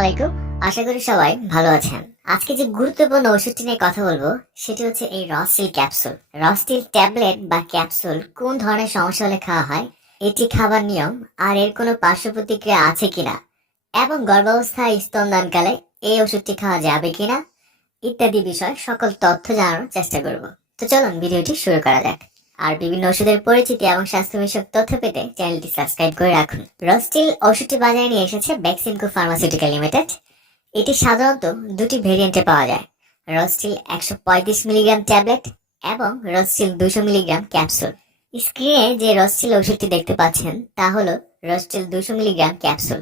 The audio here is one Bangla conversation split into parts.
আলাইকুম। আশা করি সবাই ভালো আছেন। আজকে যে গুরুত্বপূর্ণ ওষুধটি নিয়ে কথা বলব, সেটি হচ্ছে এই রসটিল ক্যাপসুল। রসটিল ট্যাবলেট বা ক্যাপসুল কোন ধরনের সমস্যা হলে খাওয়া হয়, এটি খাবার নিয়ম আর এর কোনো পার্শ্ব প্রতিক্রিয়া আছে কিনা, এবং গর্ভাবস্থায় স্তনদানকালে এই ওষুধটি খাওয়া যাবে কিনা, ইত্যাদি বিষয় সকল তথ্য জানানোর চেষ্টা করব। তো চলুন, ভিডিওটি শুরু করা যাক। আর বিভিন্ন ওষুধের পরিচিতি এবং স্বাস্থ্য বিষয়ক তথ্য পেতে চ্যানেলটি সাবস্ক্রাইব করে রাখুন। রস্টিল ওষুধটি বাজারে নিয়ে এসেছে ভ্যাকসিনকো ফার্মাসিউটিক্যাল লিমিটেড এটি সাধারণত দুটি ভেরিয়েন্টে পাওয়া যায়। রস্টিল একশো পঁয়ত্রিশ মিলিগ্রাম ট্যাবলেট এবং রস্টিল দুশো মিলিগ্রাম ক্যাপসুল। স্ক্রিনে যে রস্টিল ওষুধটি দেখতে পাচ্ছেন, তা হলো রস্টিল দুশো মিলিগ্রাম ক্যাপসুল,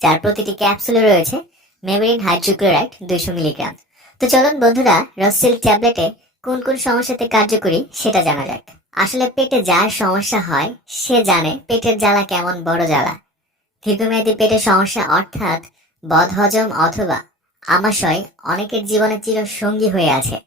যার প্রতিটি ক্যাপসুলে রয়েছে মেমরিন হাইড্রোক্লোরাইড দুশো মিলিগ্রাম। তো চলুন বন্ধুরা, রস্টিল ট্যাবলেটে কোন কোন সমস্যাতে কার্যকরী সেটা জানা যাক। আসলে পেটে যার সমস্যা হয়, সে জানে পেটের জ্বালা কেমন বড় জ্বালা। দীর্ঘমেয়াদী পেটের সমস্যা অর্থাৎ বদহজম অথবা আমাশয় অনেকের জীবনে চির সঙ্গী হয়ে আছে।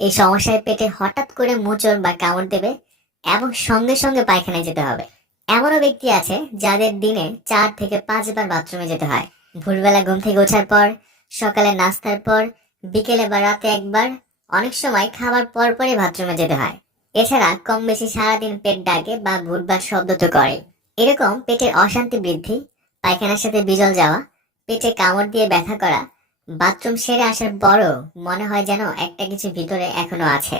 এই সমস্যায় পেটে হঠাৎ করে মোচড় বা কামড় দেবে এবং সঙ্গে সঙ্গে পায়খানায় যেতে হবে। এমনও ব্যক্তি আছে যাদের দিনে চার থেকে পাঁচবার বাথরুমে যেতে হয়। ভোরবেলা ঘুম থেকে ওঠার পর, সকালে নাস্তার পর, বিকেলে বা রাতে একবার, অনেক সময় খাবার পর পরই বাথরুমে যেতে হয়। এছাড়া কম বেশি সারাদিন পেট ডাকে বা ভুটবার শব্দ তো করে। এরকম পেটের অশান্তি বৃদ্ধি, পায়খানার সাথে বিজল যাওয়া, পেটে কামড় দিয়ে ব্যথা করা, বাথরুম সেরে আসার পরও মনে হয় যেন একটা কিছু ভিতরে এখনও আছে।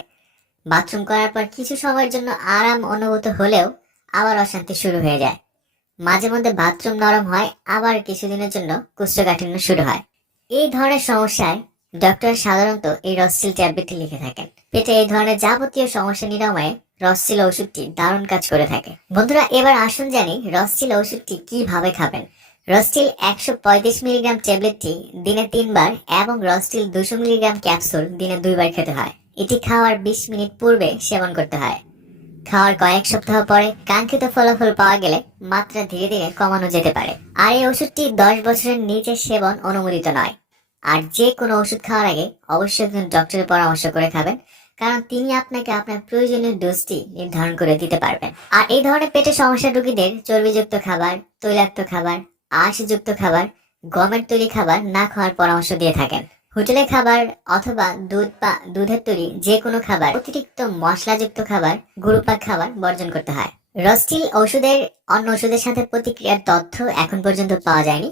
বাথরুম করার পর কিছু সময়ের জন্য আরাম অনুভূত হলেও আবার অশান্তি শুরু হয়ে যায়। মাঝে মধ্যে বাথরুম নরম হয়, আবার কিছুদিনের জন্য কুষ্ঠকাঠিন্য শুরু হয়। এই ধরনের সমস্যায় ডক্টর সাধারণত এই রসিল ট্যাবলেটটি লিখে থাকেন। পেটে এই ধরনের যাবতীয় সমস্যা নিরাময়ে রসচিল ওষুধটি দারুণ কাজ করে থাকে। বন্ধুরা, এবার আসুন জানি রসচিল ওষুধটি কীভাবে খাবেন? রসটিল একশো পঁয়ত্রিশ মিলিগ্রাম ট্যাবলেটটি দিনে তিনবার এবং রসটিল দুশো মিলিগ্রাম ক্যাপসুল দিনে দুইবার খেতে হয়। এটি খাওয়ার বিশ মিনিট পূর্বে সেবন করতে হয়। খাওয়ার কয়েক সপ্তাহ পরে কাঙ্ক্ষিত ফলাফল পাওয়া গেলে মাত্রা ধীরে ধীরে কমানো যেতে পারে। আর এই ওষুধটি দশ বছরের নিচে সেবন অনুমোদিত নয়। আর যে কোনো ওষুধ খাওয়ার আগে অবশ্যই একজন ডক্টরের পরামর্শ করে খাবেন, কারণ তিনি আপনাকে আপনার প্রয়োজনীয় ডোজটি নির্ধারণ করে দিতে পারবেন। আর এই ধরনের পেটের সমস্যা রোগীদের চর্বিযুক্ত খাবার, তৈলাক্ত খাবার, আঁশযুক্ত খাবার, গমের তৈরি খাবার না খাওয়ার পরামর্শ দিয়ে থাকেন। হোটেলে খাবার অথবা দুধ বা দুধের তৈরি যে কোনো খাবার, অতিরিক্ত মশলাযুক্ত খাবার গুরুপাক খাবার বর্জন করতে হয়। রস্টিল ওষুধের অন্য ওষুধের সাথে প্রতিক্রিয়ার তথ্য এখন পর্যন্ত পাওয়া যায়নি।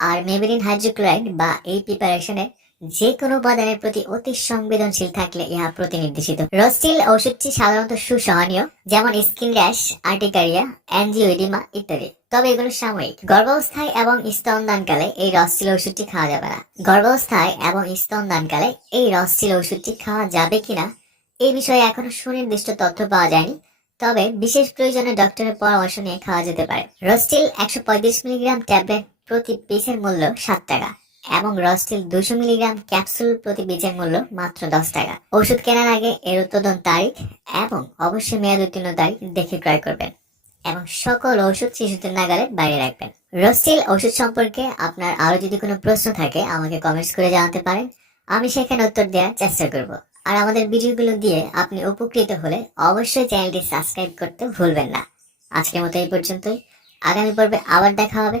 আর মেবেরিন হাইড্রোক্লোরাইড বা এই প্রিপারেশনের যে কোনো উপাদানের প্রতি অতি সংবেদনশীল থাকলে ইহা প্রতিনির্দেশিত। রস্টিল ওষুধটি সাধারণত সুসহনীয়, যেমন স্কিন র্যাশ, আর্টিকারিয়া অ্যাঞ্জিওইডিমা ইত্যাদি। তবে এগুলো সাময়িক। গর্ভাবস্থায় এবং স্তনদানকালে এই রসচিল ওষুধটি খাওয়া যাবে না। গর্ভাবস্থায় এবং স্তনদানকালে এই রসচিল ওষুধটি খাওয়া যাবে কিনা এই বিষয়ে এখনও সুনির্দিষ্ট তথ্য পাওয়া যায়নি, তবে বিশেষ প্রয়োজনে ডক্টরের পরামর্শ নিয়ে খাওয়া যেতে পারে। রসটিল একশো পঁয়ত্রিশ মিলিগ্রাম ট্যাবলেট প্রতি পিসের মূল্য সাত টাকা এবং রস্টিল দুশো মিলিগ্রাম ক্যাপসুল প্রতি বীজের মূল্য মাত্র দশ টাকা। ওষুধ কেনার আগে এর উৎপাদন তারিখ এবং অবশ্যই মেয়াদ উত্তীর্ণ তারিখ দেখে ক্রয় করবেন এবং সকল ওষুধ শিশুদের নাগালে বাইরে রাখবেন। রস্টিল ওষুধ সম্পর্কে আপনার আরও যদি কোনো প্রশ্ন থাকে, আমাকে কমেন্টস করে জানাতে পারেন। আমি সেখানে উত্তর দেওয়ার চেষ্টা করব। আর আমাদের ভিডিওগুলো দিয়ে আপনি উপকৃত হলে অবশ্যই চ্যানেলটি সাবস্ক্রাইব করতে ভুলবেন না। আজকের মতো এই পর্যন্তই। আগামী পর্বে আবার দেখা হবে।